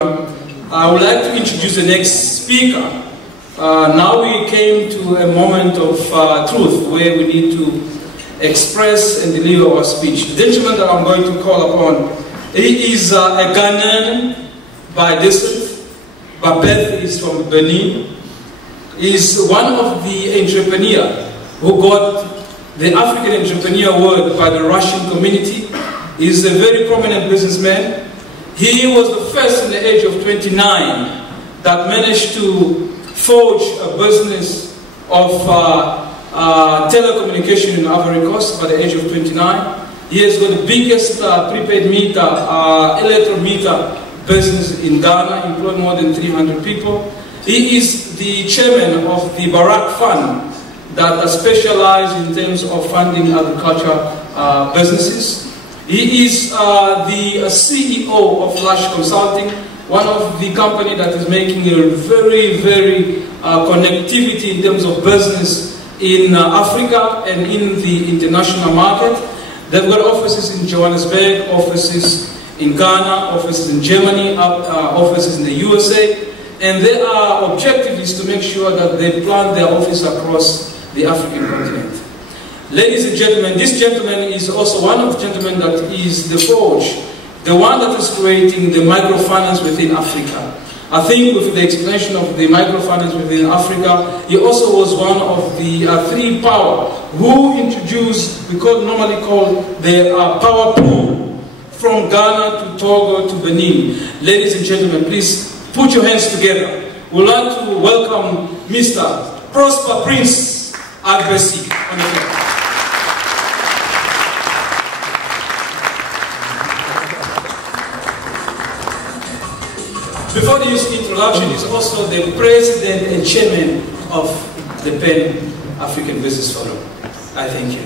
I would like to introduce the next speaker. Now we came to a moment of truth where we need to express and deliver our speech. The gentleman that I'm going to call upon, he is a Ghanaian by descent, but birth is from Benin. He is one of the entrepreneurs who got the African Entrepreneur Award by the Russian community. He is a very prominent businessman. He was the first in the age of 29 that managed to forge a business of telecommunication in Ivory Coast by the age of 29. He has got the biggest prepaid meter, electro meter business in Ghana, employed more than 300 people. He is the chairman of the Barak Fund that specializes in terms of funding agriculture businesses. He is the CEO of Flash Consulting, one of the company that is making a very connectivity in terms of business in Africa and in the international market. They've got offices in Johannesburg, offices in Ghana, offices in Germany, offices in the USA, and their objective is to make sure that they plant their office across the African continent. Ladies and gentlemen, this gentleman is also one of the gentlemen that is the forge, the one that is creating the microfinance within Africa. I think with the explanation of the microfinance within Africa, he also was one of the three power who introduced, normally called the power pool from Ghana to Togo to Benin. Ladies and gentlemen, please put your hands together. We'd like to welcome Mr. Prosper Prince Agbesi on the floor. Before this introduction, is also the president and chairman of the Pan-African Business Forum. I thank you.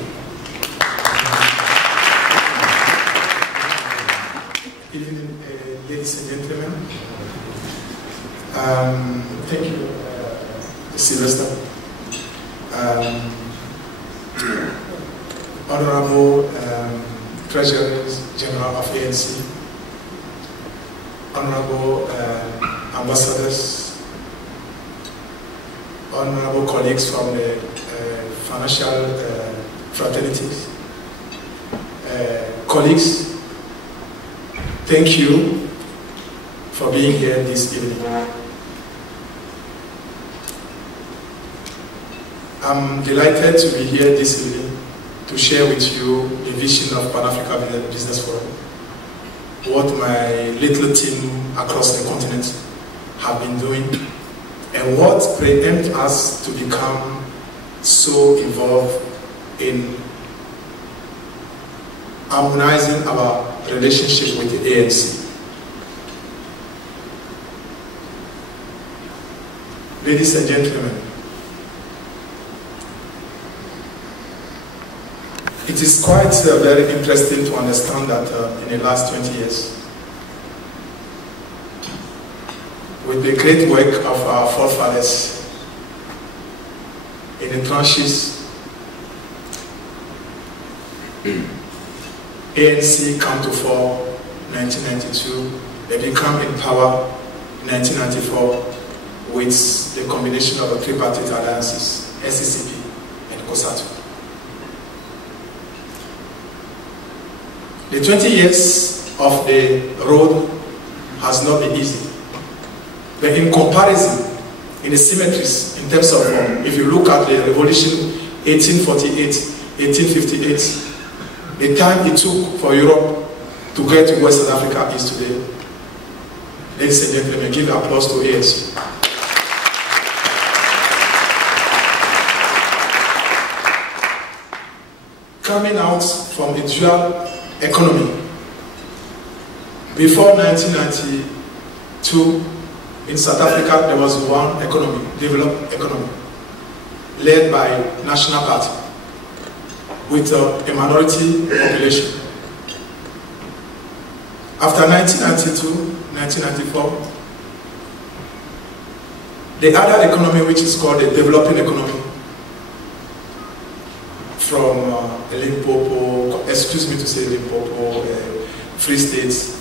Good evening, ladies and gentlemen. Thank you, Sylvester. Honorable Treasurer General of ANC, Honorable ambassadors, honorable colleagues from the financial fraternities, colleagues, thank you for being here this evening. I'm delighted to be here this evening to share with you the vision of Pan-Africa Business Forum, what my little team across the continent have been doing, and what preempt us to become so involved in harmonizing our relationship with the ANC. Ladies and gentlemen, it is quite very interesting to understand that in the last 20 years, with the great work of our forefathers in the trenches, ANC come to fall 1992, they become in power 1994 with the combination of the tripartite alliances, SCCP and COSATU. The 20 years of the road has not been easy. But in comparison, in the symmetries, in terms of, if you look at the revolution 1848, 1858, the time it took for Europe to get to Western Africa is today. Ladies and gentlemen, give applause to ANC. Coming out from the dual economy. Before 1992, in South Africa, there was one economy, developed economy, led by National Party, with a minority population. After 1992, 1994, the other economy, which is called the developing economy, from Limpopo, excuse me to say Limpopo, Free States,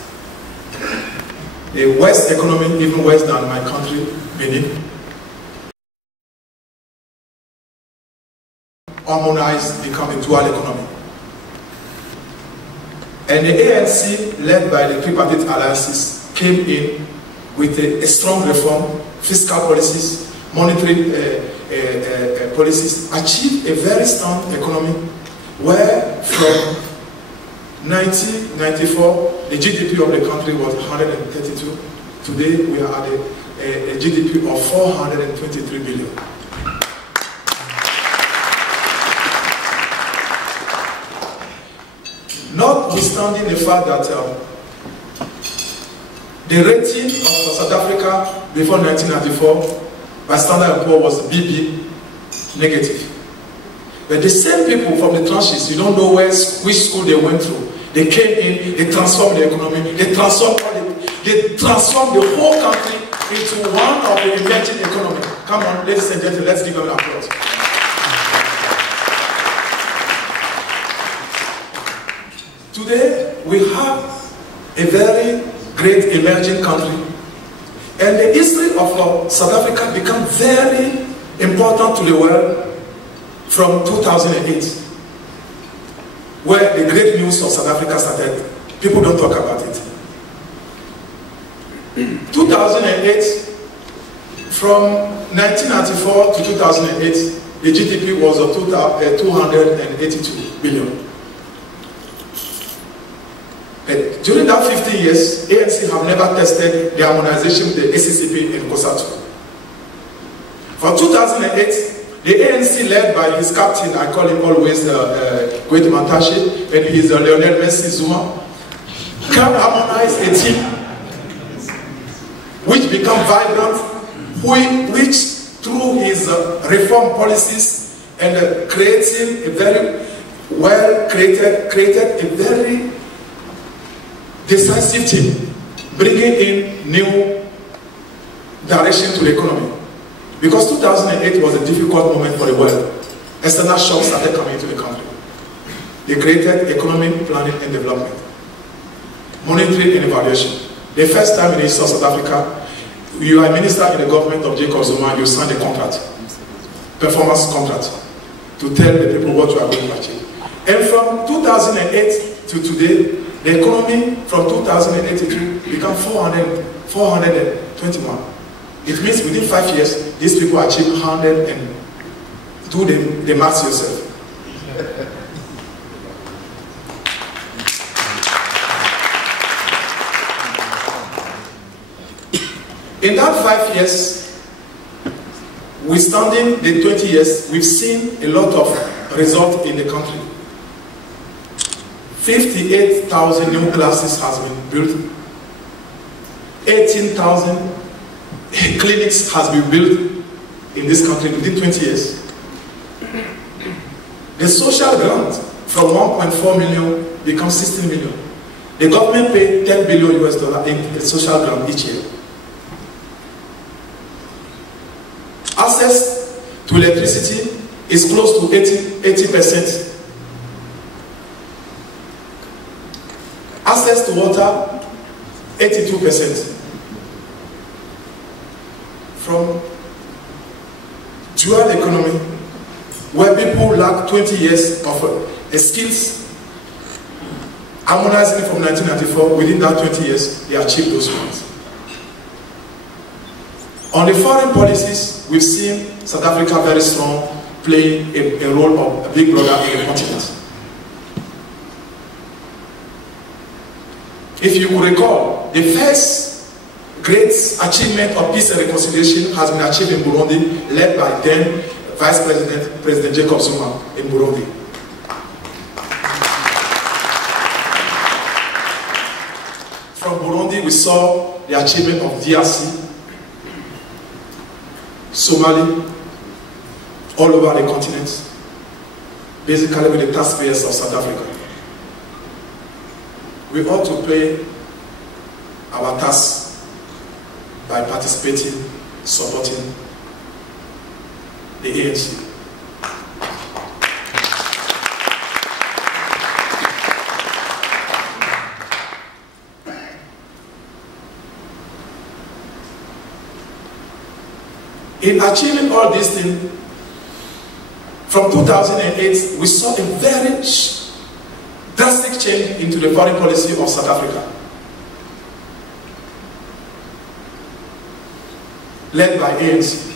a worse economy, even worse than my country, Benin. Harmonized, become a dual economy. And the ANC, led by the tripartite alliances, came in with a strong reform, fiscal policies, monetary policies, achieved a very strong economy where from 1994, the GDP of the country was 132. Today, we are at a GDP of 423 billion. Notwithstanding the fact that the rating of South Africa before 1994 by Standard & Poor's was BB negative. But the same people from the trenches, you don't know which school they went through. They came in, they transformed the economy, they transformed the whole country into one of the emerging economies. Come on, ladies and gentlemen, let's give them an applause. Today, we have a very great emerging country. And the history of South Africa became very important to the world from 2008, where the great news of South Africa started. People don't talk about it. 2008, from 1994 to 2008, the GDP was of 282 billion. During that 50 years, ANC have never tested the harmonization with the ACCP in COSATU. For 2008, the ANC, led by his captain, I call him always Gwede Mantashe, and he's Lionel Messi Zuma, can harmonize a team which become vibrant, which through his reform policies and creating a very well created a very decisive team, bringing in new direction to the economy. Because 2008 was a difficult moment for the world. External shocks started coming into the country. They created economic planning and development, monetary and evaluation. The first time in the history of South Africa, you are a minister in the government of Jacob Zuma, you signed a contract, performance contract, to tell the people what you are going to achieve. And from 2008 to today, the economy from 2082 became 421. It means within 5 years, these people achieve 100 and do the maths yourself. In that 5 years, withstanding the 20 years, we've seen a lot of results in the country. 58,000 new classes has been built. 18,000 clinics has been built in this country within 20 years. The social grant from 1.4 million becomes 16 million. The government paid $10 billion in the social grant each year. Access to electricity is close to 80%. Access to water, 82%. From dual economy, where people lack 20 years of skills, harmonizing from 1994, within that 20 years, they achieved those ones. On the foreign policies, we've seen South Africa very strong, playing a role of a big brother in the continent. If you could recall, the first great achievement of peace and reconciliation has been achieved in Burundi, led by then Vice President, President Jacob Zuma in Burundi. From Burundi, we saw the achievement of DRC, Somali, all over the continent, basically with the taxpayers of South Africa. We ought to pay our tax by participating, supporting the ANC. In achieving all these things, from 2008, we saw a very drastic change into the foreign policy of South Africa, led by ANC.